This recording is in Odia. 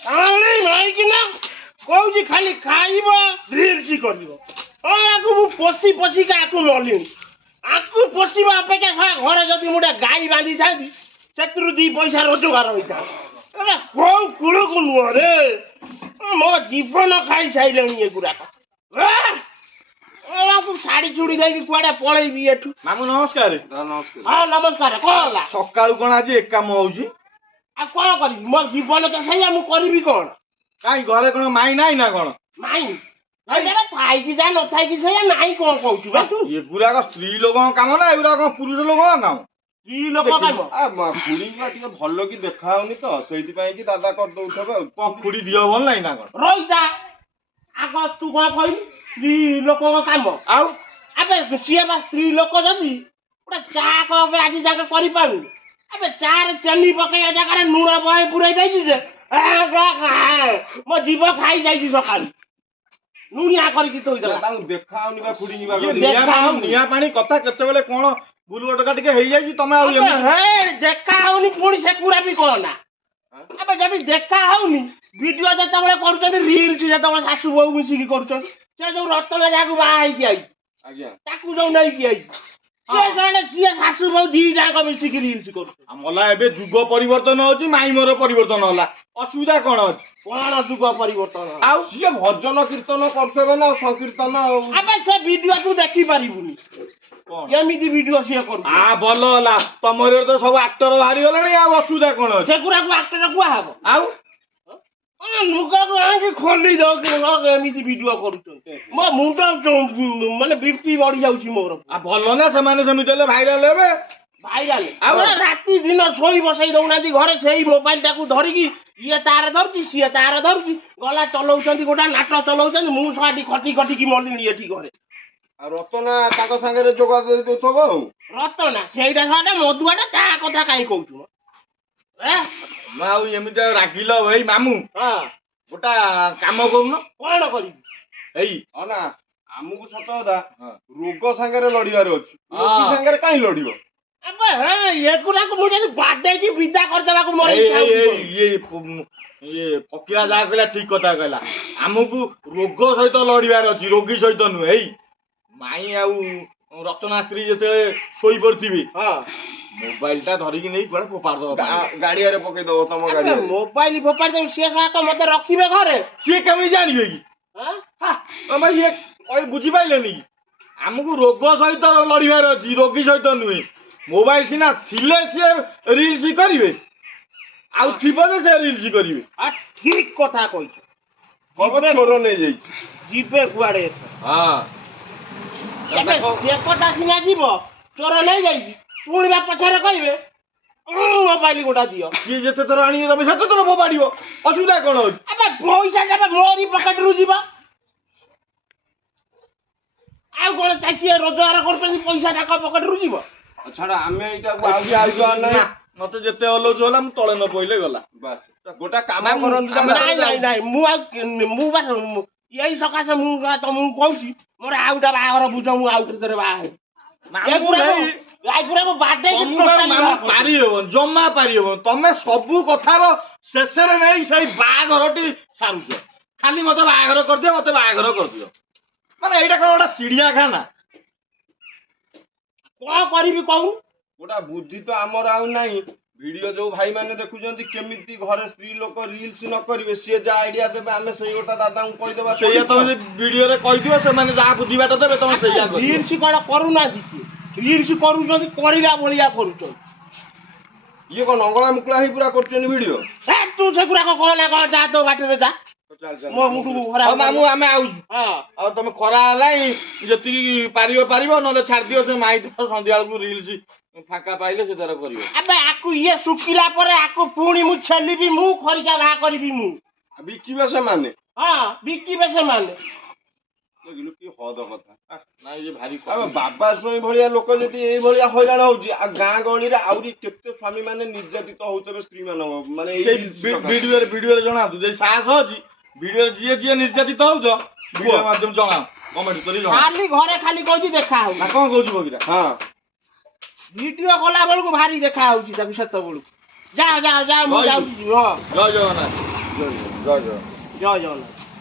ଆଣି ମାଇକିନା କହୁଛି ଖାଲି ଖାଇବ ରିଲ୍ସ କରିବ। ଆକୁ ମୁଁ ପଶି ପଶିକା ଆକୁ ମଲିଣି। ଆକୁ ପଶିବା ଅପେକ୍ଷା ଘରେ ଯଦି ମୁଁ ଗୋଟେ ଗାଈ ବାନ୍ଧିଥାନ୍ତି ସେଥିରୁ 2 ପଇସା ରୋଜଗାର ହେଇଥାନ୍ତା। କୋଉ କୂଳକୁ ନୁହଁ ରେ, ମୋ ଜୀବନ ଖାଇସାଇଲେଣି ଏଗୁଡାକ। ଛାଡି ଛୁଡି ଦେଇକି କୁଆଡେ ପଳେଇବି ଏଠୁ। ମାମୁ ନମସ୍କାର। ହଁ ନମସ୍କାର। କଣ ହେଲା? ସକାଳୁ କଣ ଆଜି ଏକାମ ହଉଛି? ଆଉ କଣ କରିବି, ମୋ ଜୀବନ ତ ସେଇଆ, ମୁଁ କରିବି କଣ? କାଇଁ ଘରେ କଣ ମାଇଁ ନାହିଁ ନା କଣ? ମାଇଁ ଥାଇକି ଯା ନଥାଇକି ସେଇଆ, ନାଇଁ କଣ କହୁଛୁ ବା ତୁ? ଏଗୁଡାକ ସ୍ତ୍ରୀ ଲୋକଙ୍କ କାମ ନା, ଏଗୁଡାକ କଣ ପୁରୁଷ ଲୋକଙ୍କ କାମ? ସ୍ତ୍ରୀ ଲୋକ କାମ। ଖୁଡିଙ୍କ ଟିକେ ଭଲ କି ଦେଖା ହଉନି ତ, ସେଇଥିପାଇଁ କି ଦାଦା କରିଦଉଥିବେ ଆଉ। କଣ ଖୁଡି ଦିଅ ଭଲ ନାହିଁ ନା କଣ? ରହିଥା, ଆଗ ତୁ କଣ କହିଲୁ ସ୍ତ୍ରୀ ଲୋକଙ୍କ କାମ? ଆଉ ଆବେ ସିଏ ବା ସ୍ତ୍ରୀ ଲୋକ ଯଦି ଗୋଟେ ଚା କପେ ଆଜି ଯାକେ କରିପାରୁନି, ଆବେ ଚା ରେ ଚିନି ପକେଇବା ଜାଗାରେ ଲୁଣ ବହେ ପୁରେଇ ଦେଇଛି ଯେ ମୋ ଜୀବ ଖାଇ ଯାଇଛି ସକାଳୁ। ଲୁଣିଆ କରିକି ଥୋଇଦେଲା। ତାଙ୍କୁ ଦେଖା ହଉନି ବା ଖୁଡିଙ୍କ ବା ନିଆଁ ପାଣି କଥା କେତେବେଳେ କଣ ବୁଲୁ ଟକା ଟିକେ ହେଇଯାଇଛି, ତମେ ଆଉ ଦେଖା ହଉନି ପୁଣି ସେ ପୁରା ବି କଣ ନା। ଆବେ ଯଦି ଦେଖା ହଉନି, ଭିଡିଓ ଯେତେବେଳେ କରୁଛନ୍ତି, ରିଲ୍ସ ଯେତେବେଳେ ଶାଶୁ ବୋହୁ ମିଶିକି କରୁଛନ୍ତି, ସେ ଯୋଉ ରତନ ଯାହାକୁ ବାହା ହେଇକି ଆଇଛି ଆଜ୍ଞା ତାକୁ ଯୋଉ ନେଇକି ଆଇଛି, ସିଏ ଶାଶୁ ବୋହୁ 2 ଯାକ ମିଶିକି ରିଲ୍ସ କରୁଛନ୍ତି। ମଲା ଏବେ ଯୁଗ ପରିବର୍ତ୍ତନ ହଉଛି, ମାଇଁ ମୋର ପରିବର୍ତ୍ତନ ହେଲା, ଅସୁବିଧା କଣ ଅଛି? କଣ ଯୁଗ ପରିବର୍ତ୍ତନ? ଆଉ ସିଏ ଭଜନ କୀର୍ତ୍ତନ କରୁଥିବେ ନା, ସଂକୀର୍ତ୍ତନ। ଆବେ ସେ ଭିଡିଓ ତୁ ଦେଖିପାରିବୁନି, ଏମିତି ଭିଡିଓ ସିଏ କରୁଛି। ଭଲ ହେଲା, ତମର ତ ସବୁ ଆକ୍ଟର ବାହାରିଗଲାଣି, ଆଉ ଅସୁବିଧା କଣ ଅଛି? ସେଗୁଡାକୁ ଆକ୍ଟର କୁହାହବ? ଆଉ ଲୁଗାକୁ ଆଣିକି ଖୋଲି ଦଉଛି, ଏମିତି ଭିଡିଓ କରୁଛନ୍ତି। ମୋ ମୁଣ୍ଡ ମାନେ ବିପି ବଢି ଯାଉଛି ମୋର। ଭଲ ନା, ସେମାନେ ସେମିତି ହେଲେ ଭାଇରାଲ ହେବେ। ଭାଇରାଲ ଆଉ ରାତି ଦିନ ଶୋଇ ବସେଇ ଦଉନାହାନ୍ତି ଘରେ, ସେଇ ମୋବାଇଲ ଟାକୁ ଧରିକି ଇଏ ତାର ଧରୁଛି, ସିଏ ତାର ଧରୁଛି, ଗଲା ଚଲଉଛନ୍ତି, ଗୋଟେ ନାଟ ଚଲଉଛନ୍ତି। ମୁଁ ସାଠି ଖଟି ଖଟିକି ମଲିଣି ଏଠି ଘରେ। ଆଉ ରତନା ତାଙ୍କ ସାଙ୍ଗରେ ଯୋଗାଯୋଗ ଦଉଥିବ ଆଉ। ରତନା ସେଇଟା ସାଟା ମଦୁଆଟା, ତା କଥା କାହିଁ କହୁଛୁ? ଆଉ ଏମିତି ରାଗିଲ ଭାଇ ମାମୁଁ। ଗୋଟା କାମ କରୁନ। କଣ କରିବି? ଏଇ ନା ଆମକୁ ସତ କଥା ରୋଗ ସାଙ୍ଗରେ ଲଢିବାର ଅଛି, ରୋଗୀ ସାଙ୍ଗରେ କାହିଁ ଲଢିବ? ଏଗୁଡାକୁ ମୁଁ ଯଦି ବାଡେଇକି ବିଦା କରିଦେବାକୁ ମୋର ଇଚ୍ଛା ହଉଛି। ଇଏ ଫକୀରା ଯାହା କହିଲା ଠିକ କଥା କହିଲା, ଆମକୁ ରୋଗ ସହିତ ଲଢିବାର ଅଛି, ରୋଗୀ ସହିତ ନୁହେଁ। ଏଇ ମାଇଁ ଆଉ ରତନା ସ୍ତ୍ରୀ ଯେତେବେଳେ ଶୋଇ ପଡିଥିବେ, ମୋବାଇଲ ଟା ଧରିକି ନେଇ କୁଆଡେ ଫୋପାଡ଼ି ଦବ, ଗାଡିଆରେ ପକେଇଦବ। ତମ ଗାଡିଆରେ ମୋବାଇଲ ଫୋପାଡ଼ି ଦେବ, ସିଏ ମତେ ରଖିବେ ଘରେ? ସିଏ କେମିତି ଜାଣିବେ କି? ଇଏ ବୁଝିପାରିଲେନି କି? ଆମକୁ ରୋଗ ସହିତ ଲଢିବାର ଅଛି, ରୋଗୀ ସହିତ ନୁହେଁ। ମୋବାଇଲ ସିନା ଥିଲେ ସିଏ ରିଲ୍ସ କରିବେ, ଆଉ ଥିବ ଯେ ସେ ରିଲ୍ସ କରିବେ। ଠିକ କଥା କହିଛ। ଚୋର ନେଇଯାଇଛି, ଯିବେ କୁଆଡେ? ସେକଟା ସିନା ଯିବ, ଚୋର ନେଇଯାଇଛି, ପୁଣି ବା ପଛରେ କହିବେ ମୋବାଇଲ ଗୋଟା ଦିଅ। ସିଏ ଯେତେ ଥର ଆଣିକି ତମେ ସେତେ ଥର ଫୋପାଡ଼ିବ, ଅସୁବିଧା କଣ ଅଛି? ପଇସା ଦେବେ, ମୋରି ପକେଟରୁ ଯିବ। ଆଉ କଣ ସିଏ ରୋଜଗାର କରୁଛନ୍ତି, ପଇସା ତାଙ୍କ ପକେଟରୁ ଯିବ? ଛାଡ, ଆମେ ଏଇଟାକୁ ଆଉ ମତେ ଯେତେ ହଲଉଛୁ ହେଲା, ମୁଁ ତଳେ ନ ପଇଲେ ଗଲା। ବାସ୍ ଗୋଟା କାମ କରନ୍ତୁ। ନାଇଁ ମୁଁ ଏଇ ସକାଶେ ମୁଁ ତମକୁ କହୁଛି, ମୋର ଆଉ ଗୋଟେ ବାହାଘର ବୁଝ, ମୁଁ ଆଉ ଥରେ ବାହା ହେବି। ଜମା ପାରିହବନି। ତମେ ସବୁ କଥାର ଶେଷରେ ନେଇ ସେଇ ବାହାଘରଟି ସାରୁଛ। ଖାଲି ମତେ ବାହାଘର କରିଦିଅ, ମତେ ବାହାଘର କରିଦିଅ, ମାନେ ଏଇଟା କଣ ଗୋଟେ ଚିଡିଆଖାନା? କଣ କରିବି କହୁ? ଗୋଟା ବୁଦ୍ଧି ତ ଆମର ଆଉ ନାହିଁ। ଭିଡିଓ ଯୋଉ ଭାଇ ମାନେ ଦେଖୁଛନ୍ତି, କେମିତି ଘରେ ସ୍ତ୍ରୀ ଲୋକ ରିଲ୍ସ ନ କରିବେ, ସିଏ ଯାହା ଆଇଡିଆ ଦେବେ, ଆମେ ସେଇ ଗୋଟା ଦାଦାଙ୍କୁ କହିଦେବା। ସେଇଆ ତମେ ଭିଡିଓରେ କହିଦିଅ, ସେମାନେ ଯାହା ବୁଝିବାଟ ଦେବେ ତମେ ସେଇଆ କରିବ। ରିଲ୍ସ କଣ କରୁନାହାନ୍ତି, ରିଲ୍ସ କରୁଛନ୍ତି, କରିଲା ଭଳିଆ କରୁଛନ୍ତି। ଇଏ କଣ ନଙ୍ଗଳା ମୁକୁଳା ହେଇ ପୁରା କରୁଛନ୍ତି ଭିଡିଓ? ତୁ ସେଗୁଡାକ କଣ ନା କଣ, ଯା ତୋ ବାଟରେ ଯା। ମାମୁଁ ଆମେ ଆଉଛୁ, ଆଉ ତମେ ଖରା ହେଲାଣି, ଯେତିକି ପାରିବ, ନହେଲେ ଛାଡିଦିଅ। ସେ ମାଇ ସନ୍ଧ୍ୟା ବେଳକୁ ରିଲ୍ସ ଫାଙ୍କା ପାଇଲେ ସେ ତାର କରିବ। ଆକୁ ଇଏ ଶୁଖିଲା ପରେ ଆକୁ ପୁଣି ମୁଁ ଛେଲିବି, ମୁଁ ଖରିକା ବାହା କରିବି ମୁଁ। ବିକିବେ ସେମାନେ? ବିକିବେ ସେମାନେ। କି ହଦ କଥା। ଭାରି ବାବା ସ୍ୱାଇଁ ଭଳିଆ ଲୋକ ଯଦି ଏଇଭଳିଆ ହଇରାଣ ହଉଛି, ଆଉ ଗାଁ ଗହଳିରେ ଆହୁରି କେତେ ସ୍ୱାମୀ ମାନେ ନିର୍ଯାତିତ ହଉଥିବେ ସ୍ତ୍ରୀ ମାନଙ୍କ, ମାନେ ଭିଡିଓରେ ଜଣାନ୍ତୁ ଯଦି ସାହସ ଅଛି। ଭିଡିଓରେ ଯିଏ ନିର୍ଯାତିତ ହଉଛ, ଭିଡିଓ ମାଧ୍ୟମ ଜଣାଅ, କମେଣ୍ଟ କରି ଜଣାଅ। ଖାଲି ଘରେ ଖାଲି କହୁଛି ଦେଖା ହଉଛି। କଣ କହୁଛି ବଗିରା? ଭିଡିଓ କଲା ବେଳକୁ ଭାରି ଦେଖା ହଉଛି ତାକୁ, ସେତେବେଳକୁ। ଯା ମୁଁ ଯାଉଛି। ଜୟ ଜଗନ୍ନାଥ। ଜୟ ଜୟ। ଜୟ ଜଗନ୍ନାଥ।